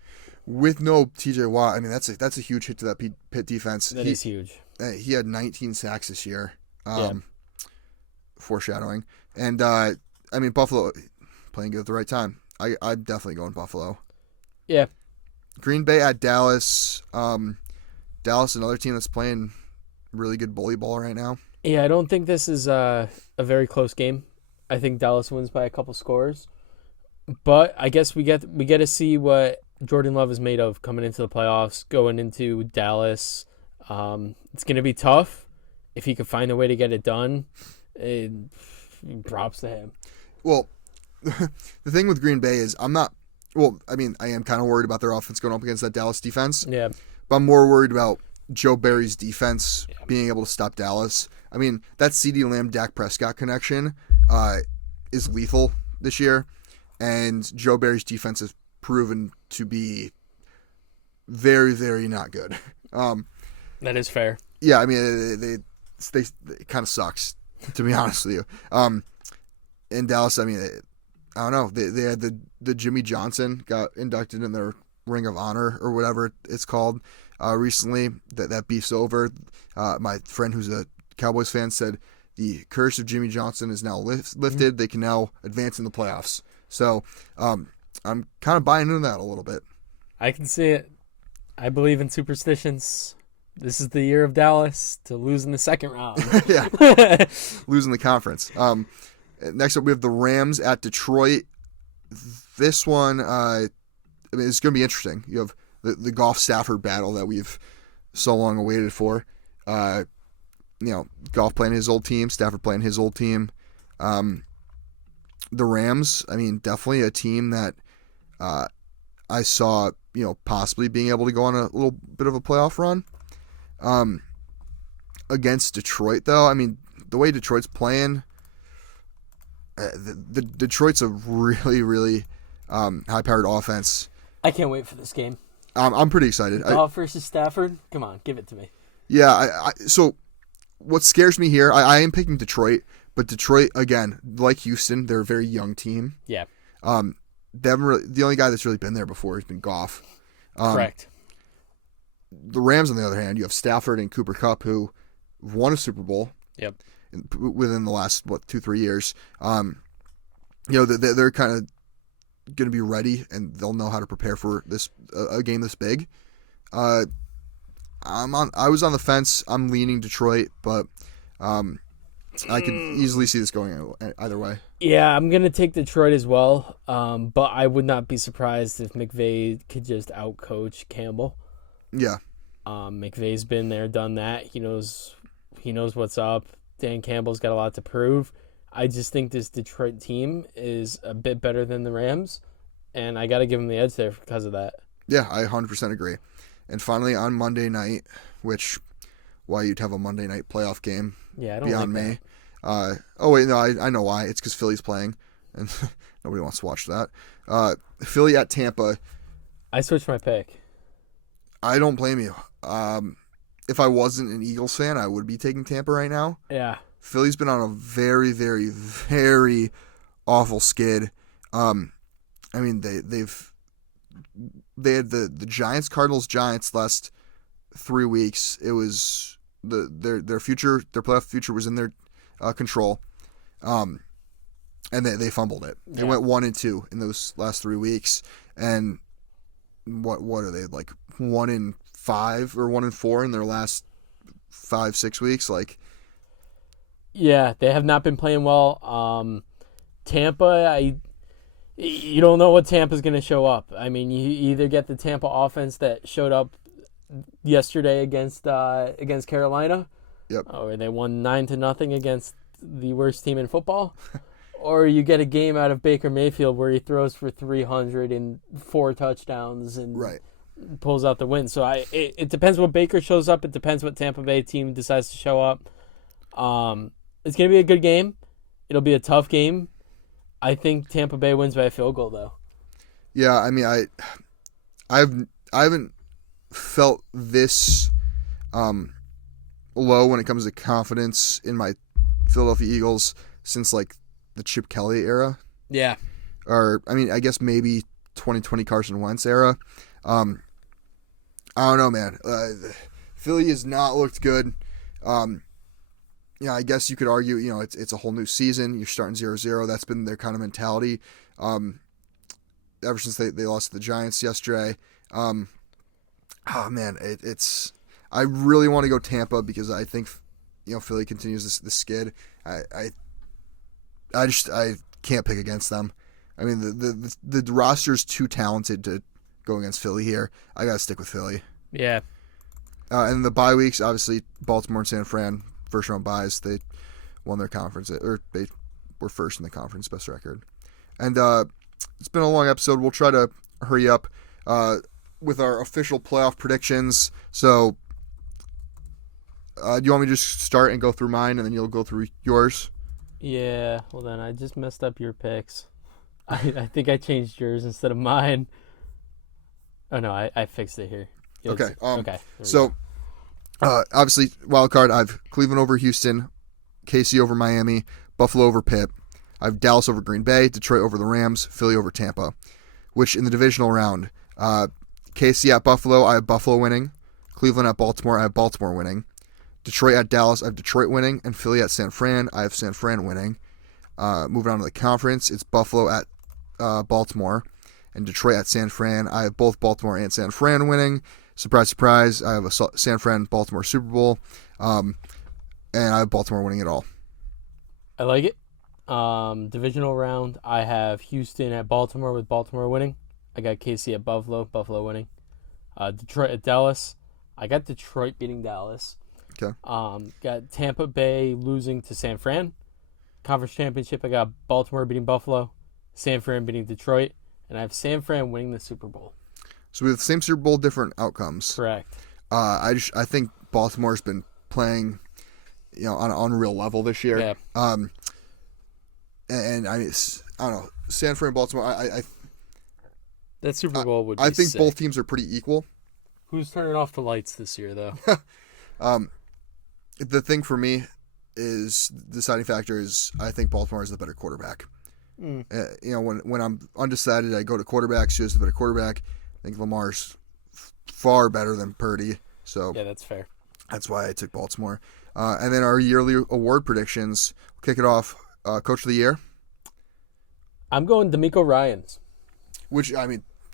With no T.J. Watt, I mean, that's a huge hit to that Pitt defense. That is huge. He had 19 sacks this year. Yeah. Foreshadowing. And, I mean, Buffalo playing good at the right time. I'm definitely going Buffalo. Yeah. Green Bay at Dallas. Dallas, another team that's playing really good bully ball right now. Yeah, I don't think this is a very close game. I think Dallas wins by a couple scores. But I guess we get to see what Jordan Love is made of coming into the playoffs, going into Dallas. It's going to be tough. If he can find a way to get it done, props to him. Well, the thing with Green Bay is I am kind of worried about their offense going up against that Dallas defense. Yeah. But I'm more worried about Joe Barry's defense being able to stop Dallas. I mean, that CeeDee Lamb-Dak Prescott connection is lethal this year, and Joe Barry's defense has proven to be very, very not good. That is fair. Yeah, I mean, they kind of sucks, to be honest with you. In Dallas, I mean, I don't know. They had the Jimmy Johnson got inducted in their Ring of Honor or whatever it's called recently. That beef's over. My friend who's a Cowboys fan said the curse of Jimmy Johnson is now lifted. They can now advance in the playoffs. So I'm kind of buying into that a little bit. I can see it. I believe in superstitions. This is the year of Dallas to lose in the second round. Yeah, losing the conference. Next up, we have the Rams at Detroit. This one, I mean, it's going to be interesting. You have the Goff Stafford battle that we've so long awaited for. Goff playing his old team, Stafford playing his old team. The Rams, I mean, definitely a team that I saw, possibly being able to go on a little bit of a playoff run. Against Detroit, though, I mean, the way Detroit's playing, the Detroit's a really, really high-powered offense. I can't wait for this game. I'm pretty excited. Goff versus Stafford. Come on, give it to me. Yeah. So what scares me here? I am picking Detroit, but Detroit again, like Houston, they're a very young team. Yeah. They haven't really, the only guy that's really been there before has been Goff. Correct. The Rams, on the other hand, you have Stafford and Cooper Kupp, who won a Super Bowl. Yep. Within the last 2-3 years. They're kind of going to be ready, and they'll know how to prepare for this a game this big. I was on the fence. I'm leaning Detroit, but I could easily see this going either way. Yeah, I'm gonna take Detroit as well. But I would not be surprised if McVay could just outcoach Campbell. Yeah. McVay's been there, done that. He knows what's up. Dan Campbell's got a lot to prove. I just think this Detroit team is a bit better than the Rams, and I got to give them the edge there because of that. Yeah, I 100% agree. And finally, on Monday night, why you'd have a Monday night playoff game? Yeah, I don't beyond like me. I know why. It's because Philly's playing, and nobody wants to watch that. Philly at Tampa. I switched my pick. I don't blame you. If I wasn't an Eagles fan, I would be taking Tampa right now. Yeah. Philly's been on a very, very, very awful skid. They had the Giants, Cardinals, Giants last 3 weeks. It was their playoff future was in their control, and they fumbled it. They went 1-2 in those last 3 weeks, and what are they, like 1-5 or 1-4 in their last 5-6 weeks? Like, yeah, they have not been playing well. Tampa, you don't know what Tampa's going to show up. I mean, you either get the Tampa offense that showed up yesterday against Carolina, yep, or they won 9-0 against the worst team in football, or you get a game out of Baker Mayfield where he throws for 300 and 4 touchdowns and pulls out the win. So it depends what Baker shows up. It depends what Tampa Bay team decides to show up. It's going to be a good game. It'll be a tough game. I think Tampa Bay wins by a field goal, though. Yeah, I mean, I haven't felt this low when it comes to confidence in my Philadelphia Eagles since like the Chip Kelly era. Yeah. Or I mean, I guess maybe 2020 Carson Wentz era. I don't know, man. Philly has not looked good. I guess you could argue, it's a whole new season. You're starting 0-0. That's been their kind of mentality ever since they lost to the Giants yesterday. I really want to go Tampa because I think, Philly continues this skid. I can't pick against them. I mean, the roster's too talented to go against Philly here. I got to stick with Philly. Yeah. And the bye weeks, obviously, Baltimore and San Fran, first round buys, they won their conference, or they were first in the conference, best record. And it's been a long episode. We'll try to hurry up with our official playoff predictions. So, do you want me to just start and go through mine, and then you'll go through yours? Yeah. Well, then I just messed up your picks. I think I changed yours instead of mine. Oh no, I fixed it here. Okay. Okay. So. Obviously, wild card, I have Cleveland over Houston, KC over Miami, Buffalo over Pitt. I have Dallas over Green Bay, Detroit over the Rams, Philly over Tampa. Which in the divisional round, KC at Buffalo, I have Buffalo winning. Cleveland at Baltimore, I have Baltimore winning. Detroit at Dallas, I have Detroit winning. And Philly at San Fran, I have San Fran winning. Moving on to the conference, it's Buffalo at Baltimore and Detroit at San Fran. I have both Baltimore and San Fran winning. Surprise, surprise, I have a San Fran-Baltimore Super Bowl, and I have Baltimore winning it all. I like it. Divisional round, I have Houston at Baltimore with Baltimore winning. I got KC at Buffalo winning. Detroit at Dallas. I got Detroit beating Dallas. Okay. Got Tampa Bay losing to San Fran. Conference championship, I got Baltimore beating Buffalo, San Fran beating Detroit, and I have San Fran winning the Super Bowl. So we have the same Super Bowl, different outcomes. Correct. I think Baltimore's been playing, on an unreal level this year. Yeah. And I don't know, San Fran, Baltimore. That Super Bowl would be I think sick. both teams are pretty equal. Who's turning off the lights this year, though? The thing for me is the deciding factor is I think Baltimore is the better quarterback. When I'm undecided, I go to quarterbacks. Who's the better quarterback? I think Lamar's far better than Purdy. So yeah, that's fair. That's why I took Baltimore. And then our yearly award predictions. We'll kick it off. Coach of the Year. I'm going DeMeco Ryans. Which,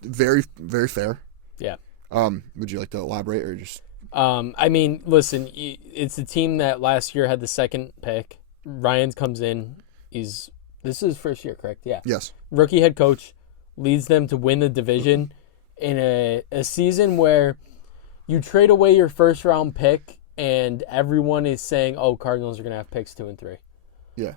very, very fair. Yeah. Would you like to elaborate or just... Listen, it's the team that last year had the second pick. Ryans comes in. This is his first year, correct? Yeah. Yes. Rookie head coach, leads them to win the division in a season where you trade away your first round pick and everyone is saying, oh, Cardinals are going to have picks 2 and 3. Yeah.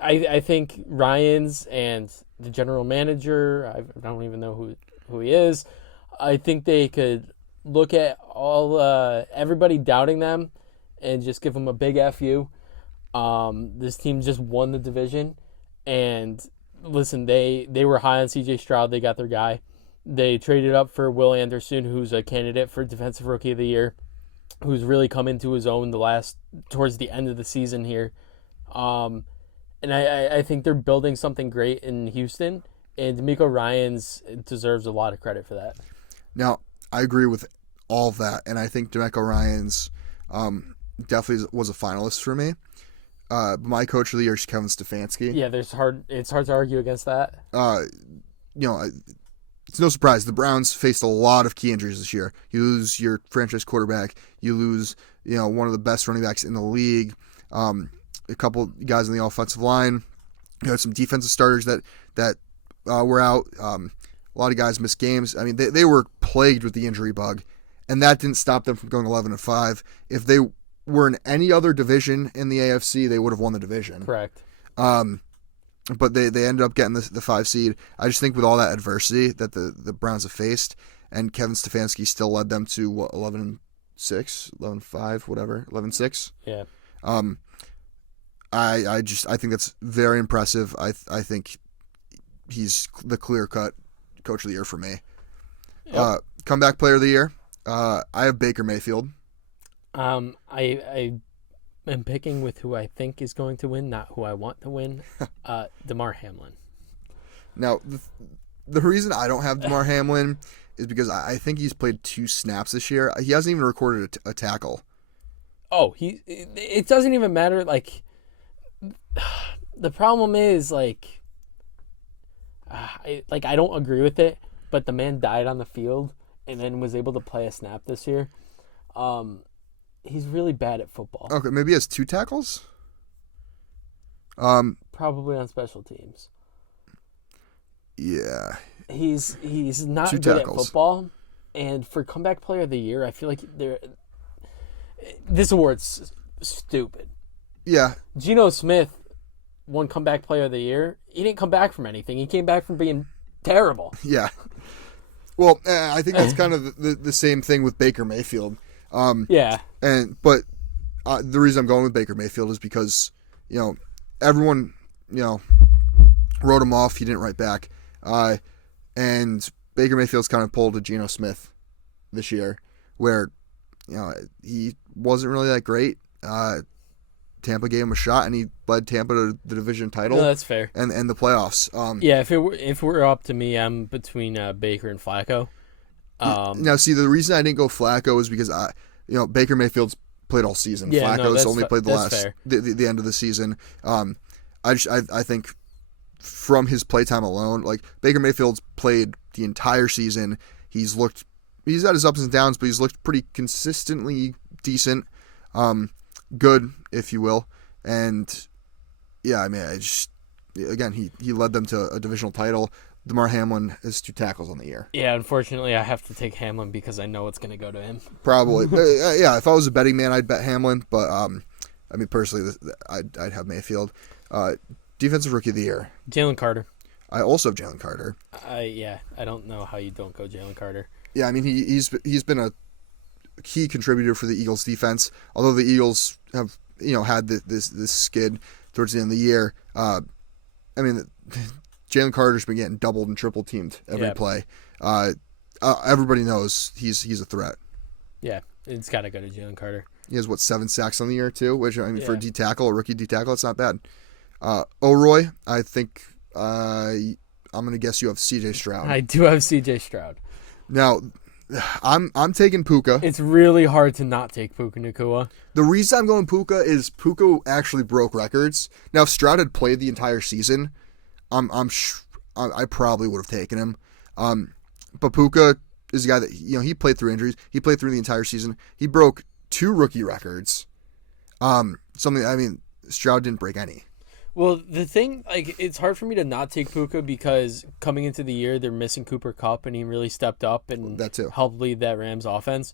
I think Ryans and the general manager, I don't even know who he is. I think they could look at everybody doubting them and just give them a big FU. This team just won the division, and listen, they were high on C.J. Stroud. They got their guy. They traded up for Will Anderson, who's a candidate for Defensive Rookie of the Year, who's really come into his own towards the end of the season here. And I think they're building something great in Houston, and DeMeco Ryans deserves a lot of credit for that. Now, I agree with all of that, and I think DeMeco Ryans definitely was a finalist for me. My coach of the year is Kevin Stefanski. Yeah, it's hard to argue against that. It's no surprise. The Browns faced a lot of key injuries this year. You lose your franchise quarterback. You lose, one of the best running backs in the league. A couple guys on the offensive line. You had some defensive starters that were out. A lot of guys missed games. They were plagued with the injury bug, and that didn't stop them from going 11-5. If they were in any other division in the AFC, they would have won the division. Correct. But they ended up getting the 5 seed. I just think with all that adversity that the Browns have faced, and Kevin Stefanski still led them to 11-6, 11-5, whatever, 11-6. Yeah. I think that's very impressive. I think he's the clear-cut coach of the year for me. Yep. Comeback player of the year. I have Baker Mayfield. I am picking with who I think is going to win, not who I want to win. Damar Hamlin. Now, the reason I don't have Damar Hamlin is because I think he's played 2 snaps this year. He hasn't even recorded a tackle. Oh, it doesn't even matter. Like, the problem is I don't agree with it, but the man died on the field and then was able to play a snap this year. He's really bad at football. Okay, maybe he has 2 tackles? Probably on special teams. Yeah. He's not good at football, and for comeback player of the year, I feel like this award's stupid. Yeah. Geno Smith won comeback player of the year. He didn't come back from anything. He came back from being terrible. Yeah. Well, I think that's kind of the same thing with Baker Mayfield. Yeah. But the reason I'm going with Baker Mayfield is because, everyone, wrote him off. He didn't write back. And Baker Mayfield's kind of pulled a Geno Smith this year where, he wasn't really that great. Tampa gave him a shot, and he led Tampa to the division title. No, that's fair. And the playoffs. Yeah, if it were up to me, I'm between Baker and Flacco. Now, see, the reason I didn't go Flacco is because Baker Mayfield's played all season. Yeah, Flacco's only played the end of the season. I think from his playtime alone, like Baker Mayfield's played the entire season. He's had his ups and downs, but he's looked pretty consistently decent, good, if you will. And yeah, he led them to a divisional title. Damar Hamlin has 2 tackles on the year. Yeah, unfortunately, I have to take Hamlin because I know it's going to go to him. Probably. Yeah, if I was a betting man, I'd bet Hamlin. But, personally, I'd have Mayfield. Defensive Rookie of the Year. Jalen Carter. I also have Jalen Carter. I don't know how you don't go Jalen Carter. Yeah, he's been a key contributor for the Eagles' defense. Although the Eagles have, had this skid towards the end of the year. Jalen Carter's been getting doubled and triple teamed every play. Everybody knows he's a threat. Yeah, it's got to go to Jalen Carter. He has 7 sacks on the year too, which I mean for a D tackle, a rookie D tackle, it's not bad. O'Roy, I think I'm gonna guess you have C.J. Stroud. I do have C.J. Stroud. Now, I'm taking Puka. It's really hard to not take Puka Nacua. The reason I'm going Puka is Puka actually broke records. Now, if Stroud had played the entire season, I probably would have taken him. But Puka is a guy that he played through injuries. He played through the entire season. He broke 2 rookie records. Stroud didn't break any. Well, the thing, it's hard for me to not take Puka because coming into the year, they're missing Cooper Kupp, and he really stepped up and helped lead that Rams offense.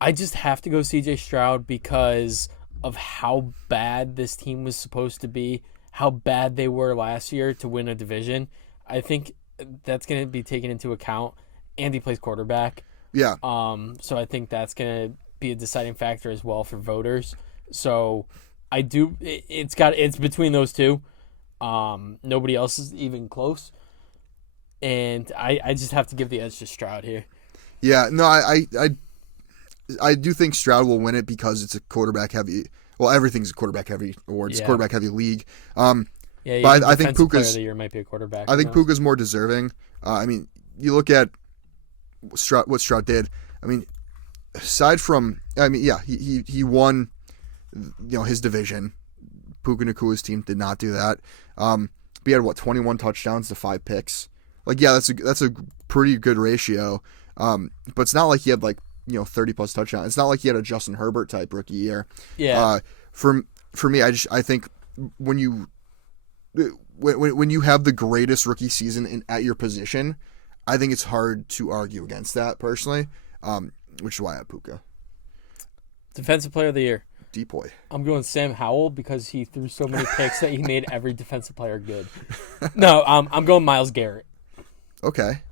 I just have to go C.J. Stroud because of how bad this team was supposed to be, how bad they were last year to win a division. I think that's going to be taken into account, and he plays quarterback. Yeah. So I think that's going to be a deciding factor as well for voters. So I do. It's between those two. Nobody else is even close, and I just have to give the edge to Stroud here. Yeah, no, I do think Stroud will win it because it's a quarterback heavy. Well, everything's a quarterback heavy award. It's a quarterback heavy league. But I think Puka's player of the year might be a quarterback. I think Puka's more deserving. You look at what Stroud did. Aside from, he won, his division. Puka Nacua's team did not do that. But he had 21 touchdowns to 5 picks. That's a pretty good ratio. But it's not like he had 30 plus touchdowns. It's not like he had a Justin Herbert type rookie year. Yeah. For me, I think when you have the greatest rookie season at your position, I think it's hard to argue against that personally. Which is why I have Puka. Defensive player of the year. Depoy. I'm going Sam Howell because he threw so many picks that he made every defensive player good. No, I'm going Myles Garrett. Okay.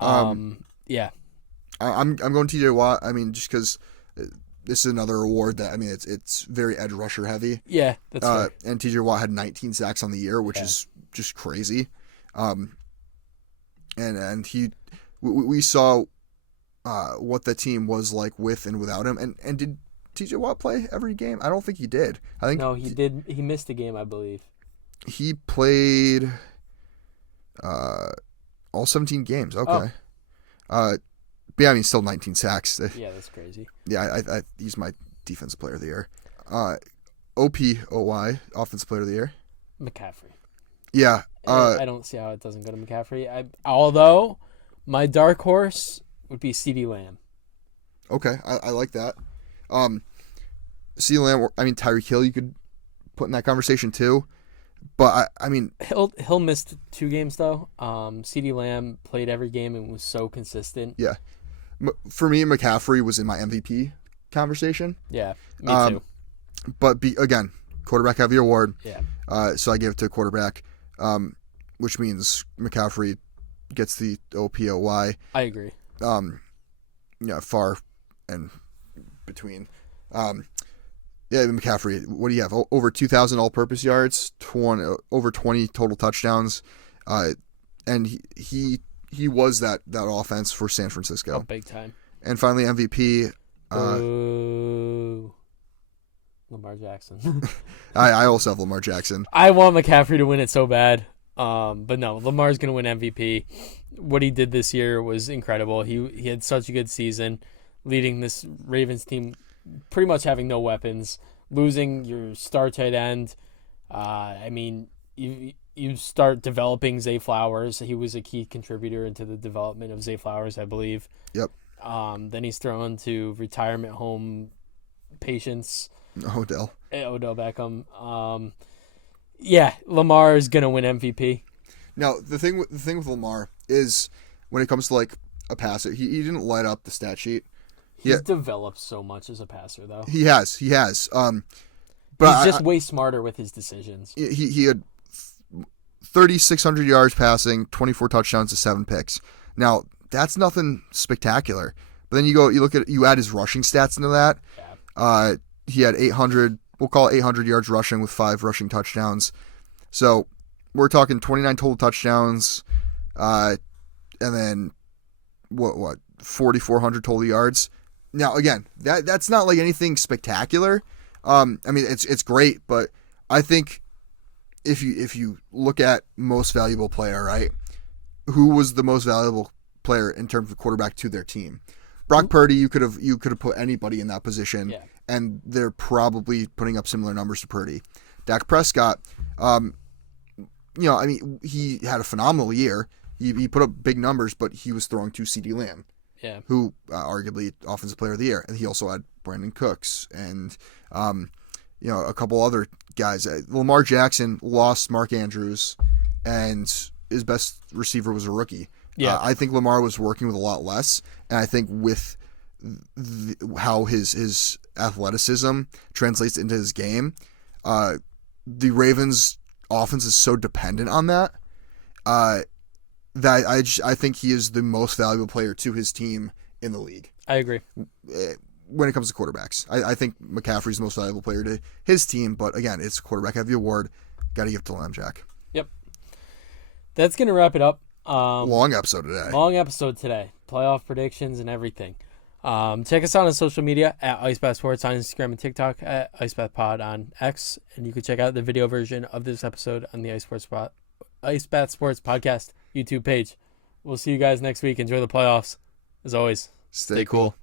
Yeah. I'm going T.J. Watt. just because this is another award that it's very edge rusher heavy. Yeah, that's fair. And T.J. Watt had 19 sacks on the year, which is just crazy. And we saw what the team was like with and without him. And did T.J. Watt play every game? I don't think he did. No, he did. He missed a game, I believe. He played all 17 games. Okay. Oh. But still 19 sacks. Yeah, that's crazy. Yeah, he's my defensive player of the year. OPOY, offensive player of the year. McCaffrey. Yeah. I don't see how it doesn't go to McCaffrey. Although my dark horse would be CeeDee Lamb. Okay, I like that. CeeDee Lamb. Tyreek Hill you could put in that conversation too. But Hill missed 2 games though. CeeDee Lamb played every game and was so consistent. Yeah. For me, McCaffrey was in my MVP conversation. Yeah, me too. But again, quarterback heavy award. Yeah. So I gave it to a quarterback, which means McCaffrey gets the OPOY. I agree. Far and between. McCaffrey, what do you have? Over 2,000 all-purpose yards, over 20 total touchdowns, and he was that offense for San Francisco. Oh, big time. And finally, MVP. Lamar Jackson. I also have Lamar Jackson. I want McCaffrey to win it so bad, but no, Lamar's going to win MVP. What he did this year was incredible. He had such a good season, leading this Ravens team pretty much having no weapons, losing your star tight end. You start developing Zay Flowers. He was a key contributor into the development of Zay Flowers, I believe. Yep. Then he's thrown to retirement home patients. Odell Beckham. Lamar is gonna win MVP. Now the thing with Lamar is when it comes to a passer, he didn't light up the stat sheet. He's developed so much as a passer, though. He has. But he's just way smarter with his decisions. He had 3,600 yards passing, 24 touchdowns to 7 picks. Now that's nothing spectacular. But then you add his rushing stats into that. Yeah. He had 800. We'll call it 800 yards rushing with 5 rushing touchdowns. So we're talking 29 total touchdowns, and then what 4,400 total yards. Now again, that's not like anything spectacular. I mean it's great, but I think if you look at most valuable player, right? Who was the most valuable player in terms of quarterback to their team? Brock Purdy, you could have put anybody in that position, and they're probably putting up similar numbers to Purdy. Dak Prescott, I mean, he had a phenomenal year. He put up big numbers, but he was throwing to CeeDee Lamb, who arguably Offensive Player of the Year, and he also had Brandon Cooks and a couple other guys. Lamar Jackson lost Mark Andrews, and his best receiver was a rookie. Yeah, I think Lamar was working with a lot less, and I think with how his athleticism translates into his game, the Ravens' offense is so dependent on that that I think he is the most valuable player to his team in the league. I agree. When it comes to quarterbacks, I think McCaffrey's the most valuable player to his team, but again, it's a quarterback-heavy award. Got to give it to Lamb Jack. Yep. That's going to wrap it up. Long episode today. Playoff predictions and everything. Check us out on social media at IceBath Sports on Instagram and TikTok, at IceBathPod on X, and you can check out the video version of this episode on the IceBath Sports Podcast YouTube page. We'll see you guys next week. Enjoy the playoffs. As always, stay cool.